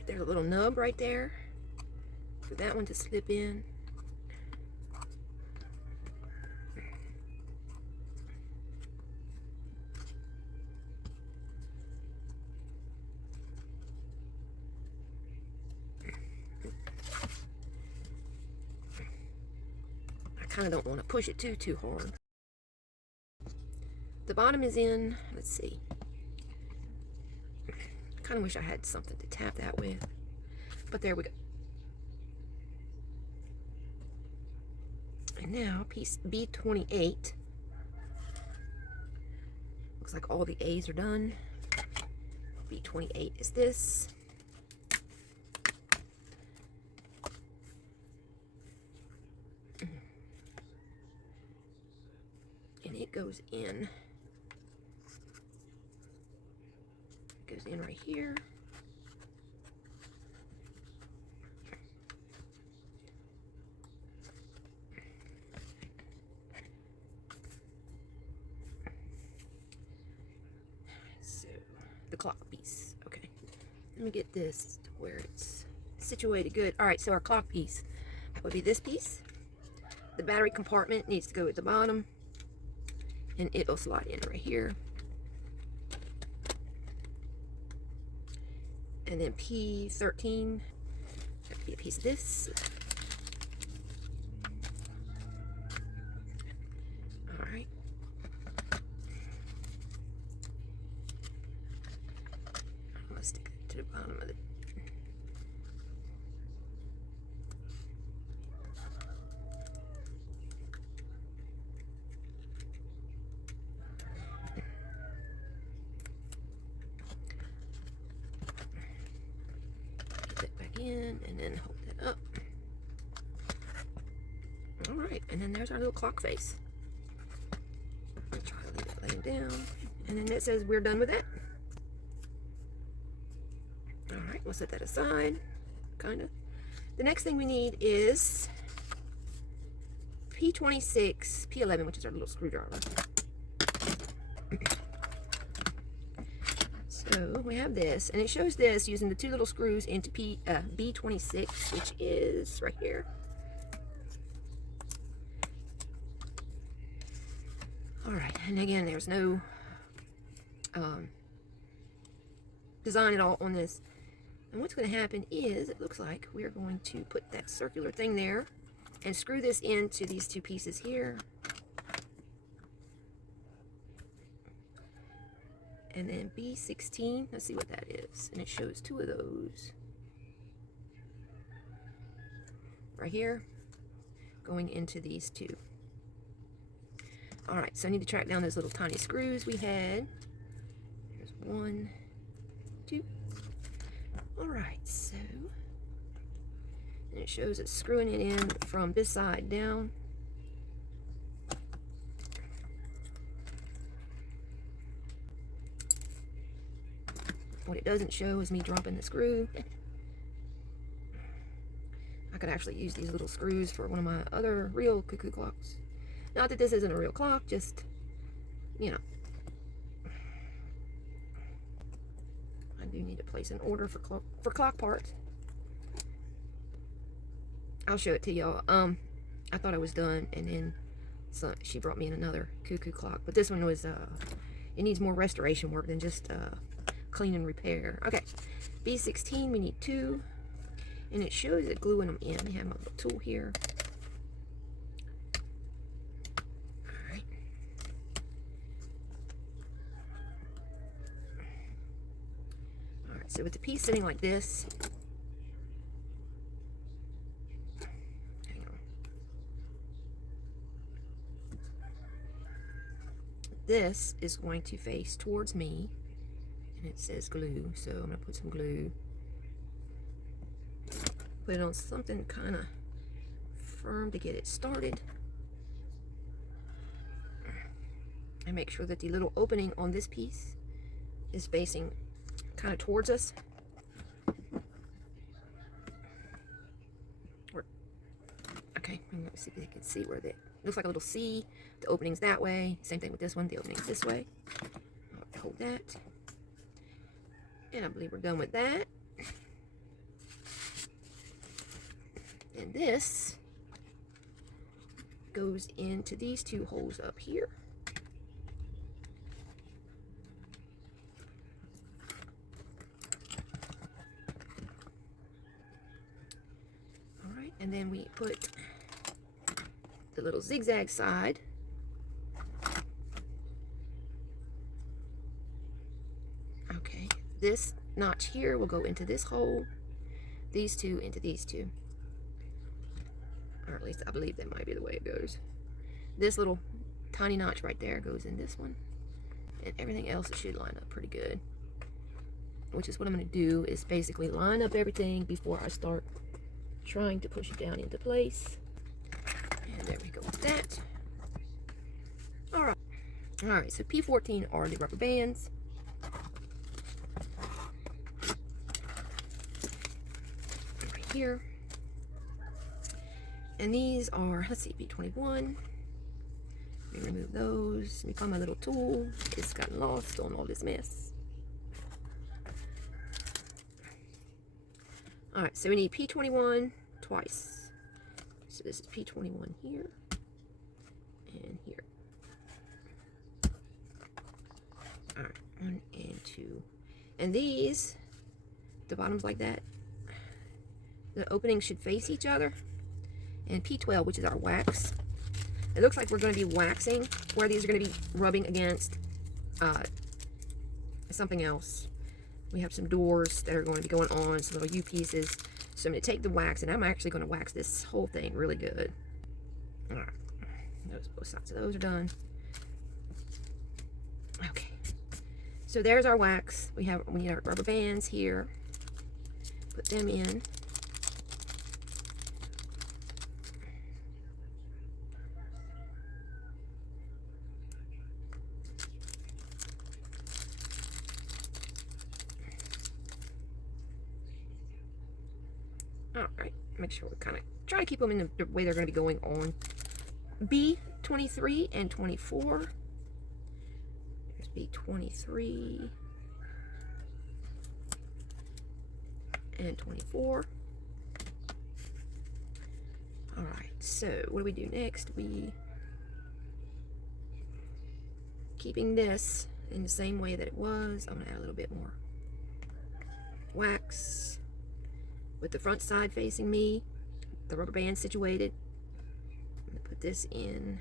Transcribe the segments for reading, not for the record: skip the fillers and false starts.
Alright, there's a little nub right there for that one to slip in. I kind of don't want to push it too hard. The bottom is in. Let's see. I kind of wish I had something to tap that with, but there we go. And now piece B28. Looks like all the A's are done. B28 is this. And it goes in. It goes in right here. So, the clock piece. Okay. Let me get this to where it's situated good. Alright, so our clock piece. That would be this piece. The battery compartment needs to go at the bottom. And it'll slide in right here. And then P13, that could be a piece of this. All right. I'm gonna stick it to the bottom of it. In and then hold it up. All right, and then there's our little clock face. Try to leave it laying down, and then it says we're done with that. All right, we'll set that aside. Kind of. The next thing we need is P26, P11, which is our little screwdriver. So we have this, and it shows this using the two little screws into B26, which is right here. All right, and again, there's no design at all on this. And what's going to happen is, it looks like we're going to put that circular thing there and screw this into these two pieces here. And then B16, let's see what that is. And it shows two of those. Right here, going into these two. All right, so I need to track down those little tiny screws we had. There's 1, 2. All right, so, and it shows it's screwing it in from this side down. What it doesn't show is me dropping the screw. I could actually use these little screws for one of my other real Cuckoo clocks. Not that this isn't a real clock, just, you know. I do need to place an order for clock parts. I'll show it to y'all. I thought I was done, and then she brought me in another Cuckoo clock. But this one was, it needs more restoration work than just, clean and repair. Okay, B16, we need 2, and it shows it gluing them in. I have my little tool here. All right. All right, so with the piece sitting like this, hang on. This is going to face towards me. And it says glue, so I'm gonna put some glue. Put it on something kind of firm to get it started. And make sure that the little opening on this piece is facing kind of towards us. Okay, let's see if you can see where the looks like a little C. The opening's that way. Same thing with this one. The opening's this way. I'll hold that. And I believe we're done with that. And this goes into these two holes up here. All right, and then we put the little zigzag side okay. This notch here will go into this hole, these two into these two, or at least I believe that might be the way it goes. This little tiny notch right there goes in this one, and everything else should line up pretty good, which is what I'm going to do, is basically line up everything before I start trying to push it down into place. And there we go with that. All right, so P14 are the rubber bands. Right here. And these are, let's see, P21. Let me remove those. Let me find my little tool. It's gotten lost on all this mess. All right, so we need P21 twice. So this is P21 here and here. All right, 1 and 2. And these, the bottoms like that, the openings should face each other. And P12, which is our wax, it looks like we're going to be waxing where these are going to be rubbing against something else. We have some doors that are going to be going on, some little U pieces. So I'm going to take the wax, and I'm actually going to wax this whole thing really good. All right, both sides of those are done. Okay, so there's our wax. We need our rubber bands here. Put them in. All right, make sure we kind of try to keep them in the way they're going to be going on. B23 and 24. There's B23 and 24. All right, so what do we do next? We keeping this in the same way that it was. I'm gonna add a little bit more wax with the front side facing me, the rubber band situated. I'm gonna put this in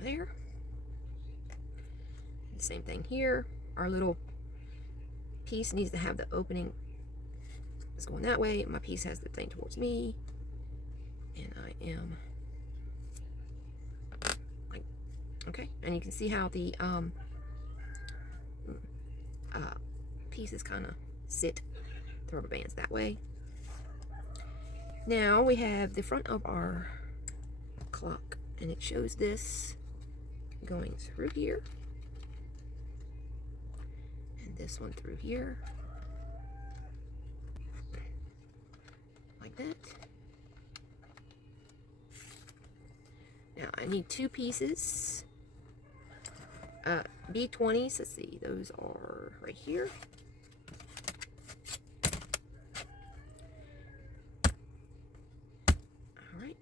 there. The same thing here. Our little piece needs to have the opening. It's going that way. My piece has the thing towards me, and I am like, okay. And you can see how the pieces kind of sit, the rubber bands that way. Now we have the front of our clock, and it shows this going through here, and this one through here, like that. Now I need two pieces, B20s. Let's see, those are right here. All right.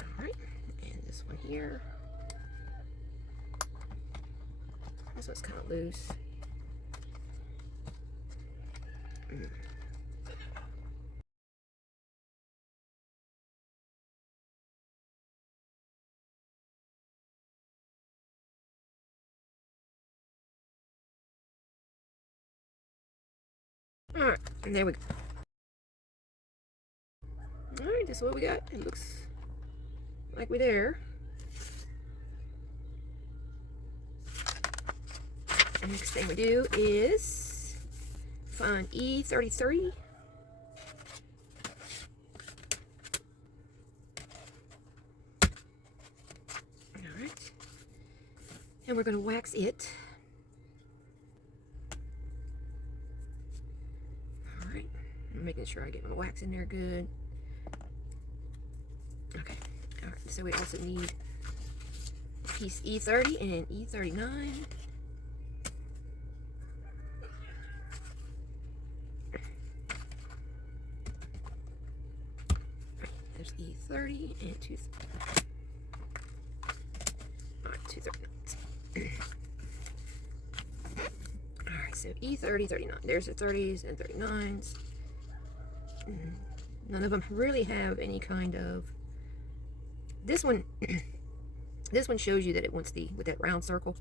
All right, and this one here. This one's kind of loose. All right, and there we go. All right, this is what we got. It looks like we're there. The next thing we do is find E33. All right, and we're going to wax it. All right, I'm making sure I get my wax in there good. Okay, all right, so we also need piece E30 and E39. There's E30 and 230. Alright, 239. Alright, so E30, 39. There's the 30s and 39s. None of them really have any kind of... This one this one shows you that it wants the, with that round circle,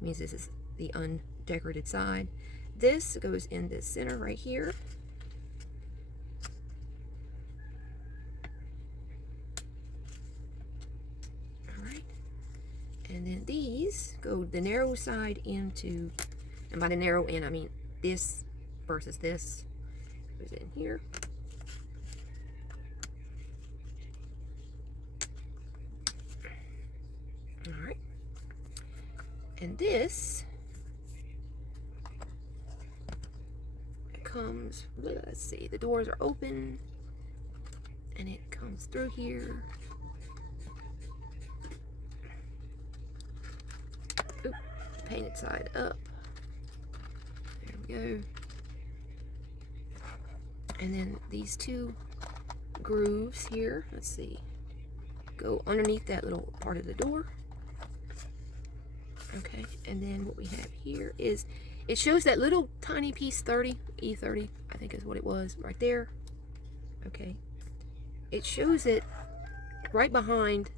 means this is the undecorated side. This goes in the center right here. Alright. And then these go the narrow side into, and by the narrow end I mean this versus this goes in here. Alright. And this comes, let's see, the doors are open and it comes through here. Oop, painted side up. There we go. And then these two grooves here, let's see, go underneath that little part of the door. Okay, and then what we have here is, it shows that little tiny piece 30, E30, I think is what it was, right there. Okay, it shows it right behind,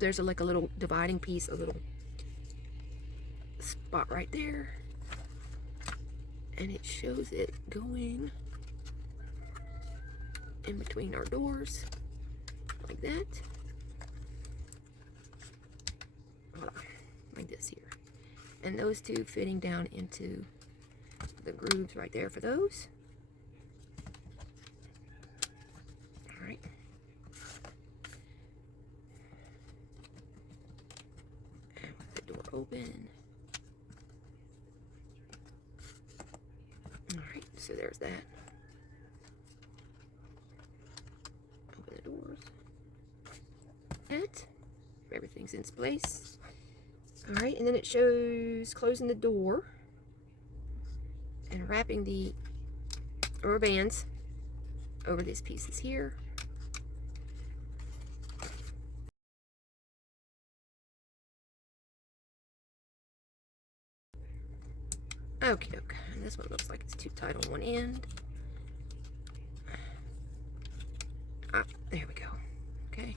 there's like a little dividing piece, a little spot right there. And it shows it going in between our doors, like that. Like this here, and those two fitting down into the grooves right there for those. All right. And with the door open. All right, so there's that. Open the doors. And everything's in its place. All right, and then it shows closing the door and wrapping the rubber bands over these pieces here. Okay, and this one looks like it's too tight on one end. Ah, there we go. Okay.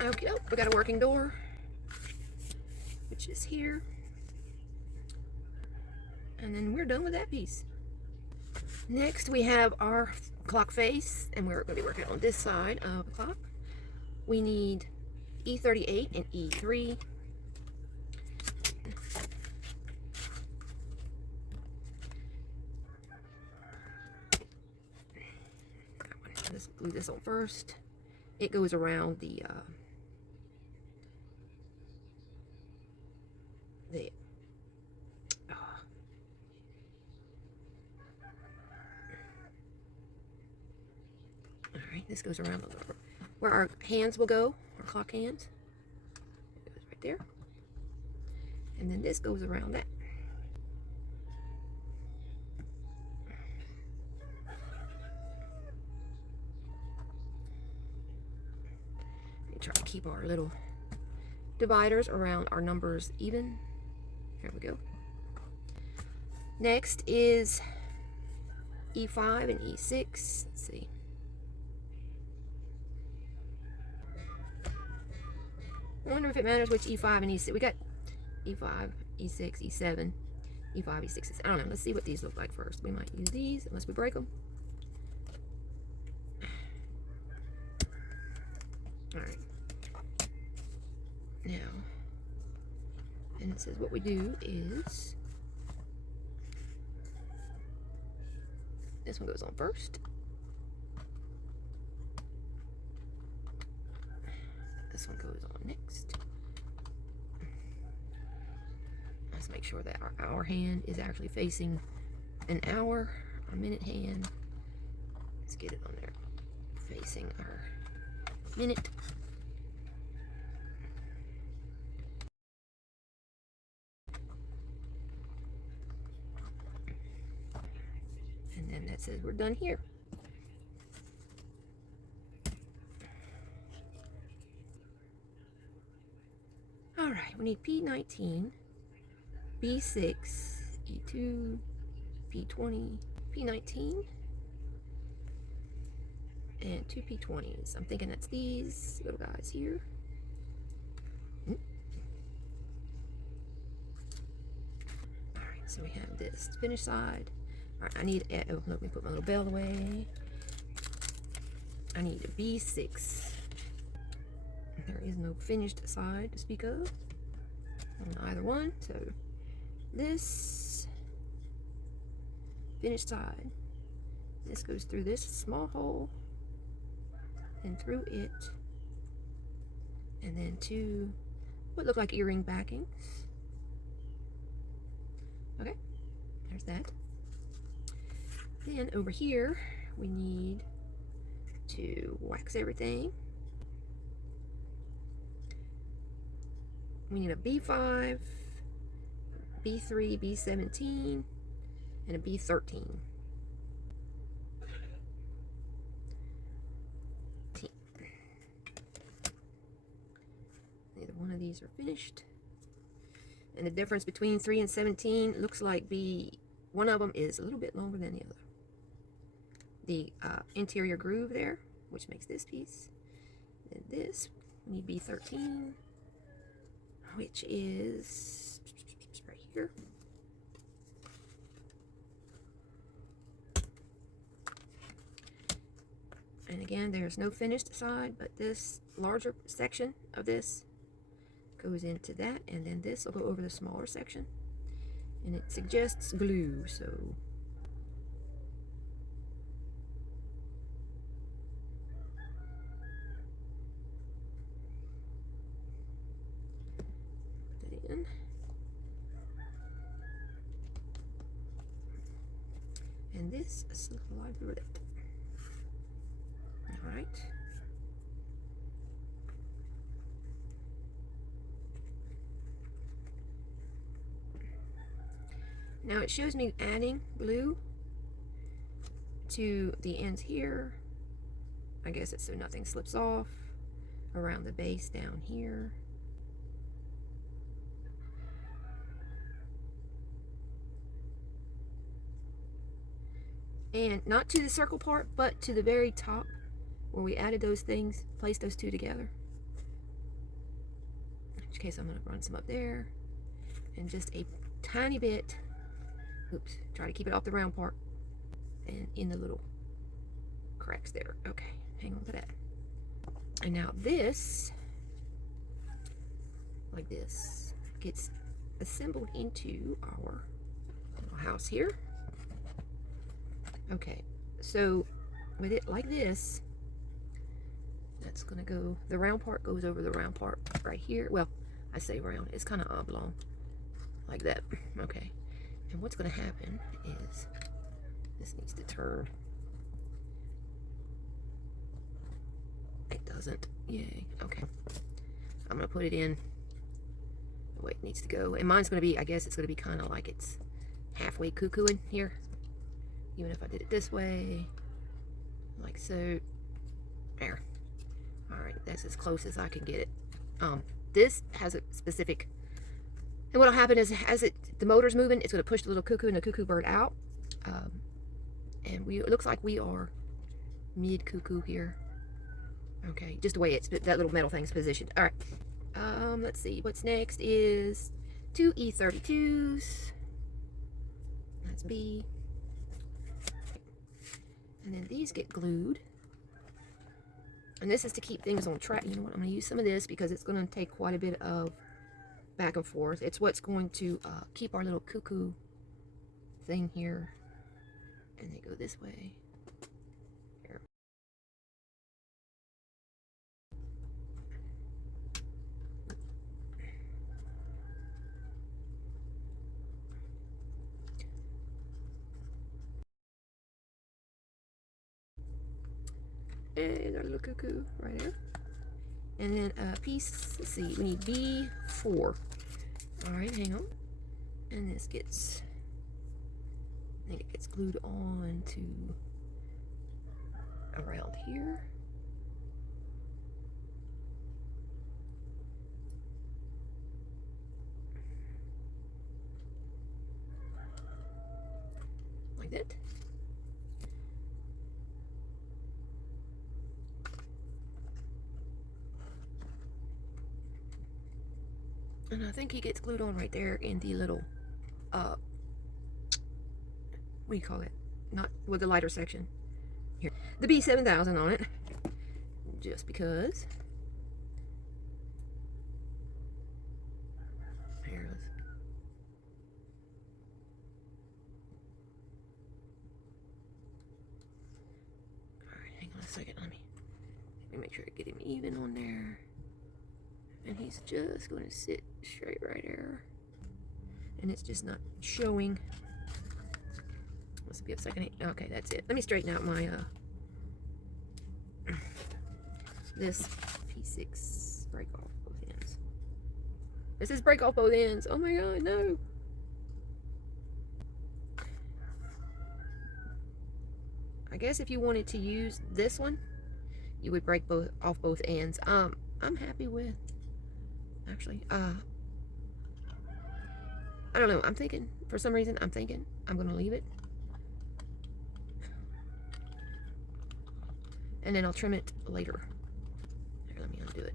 Okay, we got a working door, which is here. And then we're done with that piece. Next, we have our clock face, and we're going to be working on this side of the clock. We need E38 and E3. Let's glue this on first. It goes around the Alright, this goes around where our hands will go, our clock hands. It goes right there. And then this goes around that. We try to keep our little dividers around our numbers even. There we go. Next is E5 and E6. Let's see. I wonder if it matters which E5 and E6. We got E5, E6, E7, E5, E6. I don't know. Let's see what these look like first. We might use these unless we break them. All right. Now, and it says what we do is this one goes on first. This one goes on next. Let's make sure that our hour hand is actually facing an hour. Our minute hand, let's get it on there, facing our minute. And then that says we're done here. All right, we need P19, B6, E2, P20, P19, and 2 P20s. I'm thinking that's these little guys here. All right, so we have this finished side. All right, I need, oh, let me put my little bell away. I need a B6. There is no finished side to speak of on either one, so this finished side, this goes through this small hole and through it, and then to what look like earring backings. Okay, there's that. Then over here we need to wax everything. We need a B5, B3, B17, and a B13. Neither one of these are finished. And the difference between 3 and 17 looks like one of them is a little bit longer than the other. The interior groove there, which makes this piece. And this, we need B13, which is right here. And again, there's no finished side, but this larger section of this goes into that, and then this will go over the smaller section. And it suggests glue, so put that in. And this slide through it. All right. Now it shows me adding glue to the ends here. I guess it's so nothing slips off around the base down here. And not to the circle part, but to the very top where we added those things, place those two together. In which case I'm going to run some up there and just a tiny bit, oops, try to keep it off the round part and in the little cracks there. Okay, hang on to that. And now this, like this, gets assembled into our little house here. Okay, so with it like this, that's gonna go, the round part goes over the round part right here. Well, I say round, it's kind of oblong, like that. Okay, and what's gonna happen is this needs to turn. It doesn't, yay, okay. I'm gonna put it in the way it needs to go. And mine's gonna be, I guess it's gonna be kind of like it's halfway cuckooing here. Even if I did it this way, like so, there. All right, that's as close as I can get it. This has a specific, and what'll happen is as the motor's moving, it's gonna push the little cuckoo and the cuckoo bird out. And it looks like we are mid cuckoo here. Okay, just the way that little metal thing's positioned. All right, let's see, what's next is 2 E32s. That's B. And then these get glued. And this is to keep things on track. You know what, I'm going to use some of this because it's going to take quite a bit of back and forth. It's what's going to keep our little cuckoo thing here. And they go this way. Here. And our little cuckoo right here. And then piece, let's see, we need B4. All right, hang on. And this gets, I think it gets glued on to around here. Like that. And I think he gets glued on right there in the little, what do you call it? Not with the lighter section. Here. The B7000 on it. Just because. Here it is. Alright, hang on a second. Let me make sure I get him even on there. And he's just going to sit straight right there. And it's just not showing. Let's be a second. Okay, that's it. Let me straighten out my this P6 break off both ends. This is break off both ends. Oh my god, no. I guess if you wanted to use this one, you would break off both ends. I'm happy with, actually, I don't know. I'm thinking, for some reason, I'm going to leave it. And then I'll trim it later. Here, let me undo it.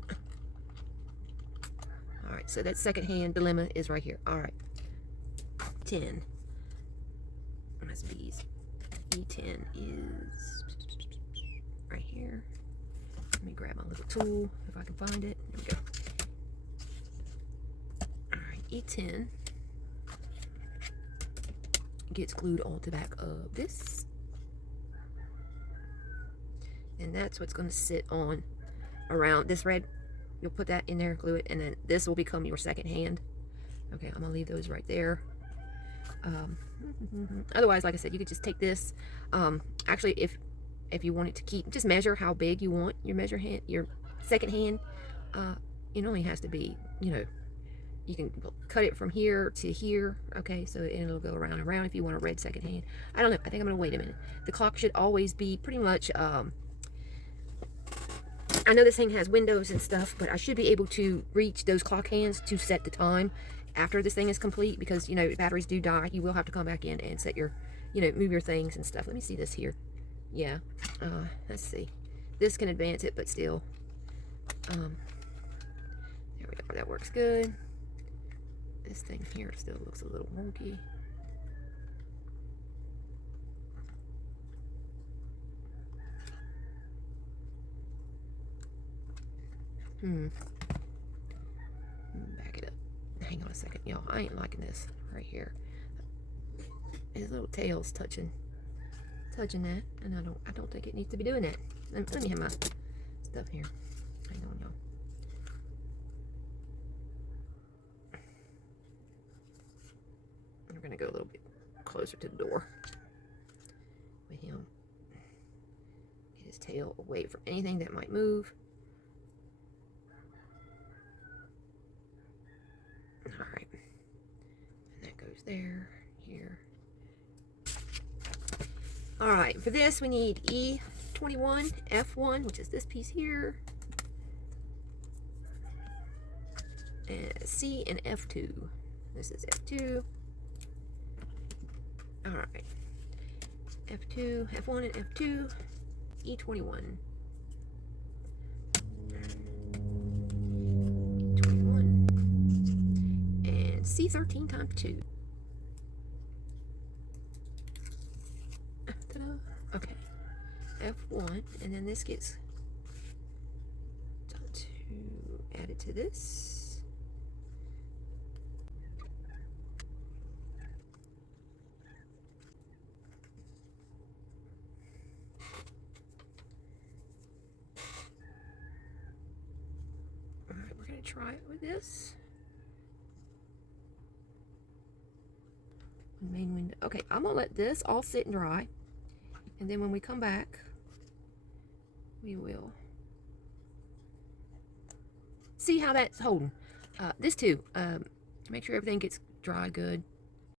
Alright, so that second hand dilemma is right here. Alright. 10. That's B's. E10 is right here. Let me grab my little tool if I can find it. There we go. Alright, E10 gets glued onto the back of this. And that's what's going to sit on around this red. You'll put that in there, glue it, and then this will become your second hand. Okay, I'm going to leave those right there. Otherwise, like I said, you could just take this. Actually, if you wanted to keep, just measure how big you want your your second hand. It only has to be, you can cut it from here to here. Okay, so it'll go around and around if you want a red second hand. I don't know. I think I'm going to wait a minute. The clock should always be pretty much, I know this thing has windows and stuff, but I should be able to reach those clock hands to set the time after this thing is complete, because, batteries do die. You will have to come back in and set your, move your things and stuff. Let me see this here. Yeah. Let's see. This can advance it, but still. There we go. That works good. This thing here still looks a little wonky. Back it up. Hang on a second, y'all. I ain't liking this right here. His little tail's touching that, and I don't think it needs to be doing that. Let me have my stuff here. Hang on, y'all. We're gonna go a little bit closer to the door with him. Get his tail away from anything that might move. Alright, and that goes there, here. Alright, for this we need E21, F1, which is this piece here, and C and F2. This is F2. Alright, F2, F1 and F2, E21. C13 times 2. Ta-da. Okay. F1, and then this gets added to this. Alright, we're going to try it with this. Main window. Okay, I'm gonna let this all sit and dry, and then when we come back, we will see how that's holding. This too. Make sure everything gets dry good.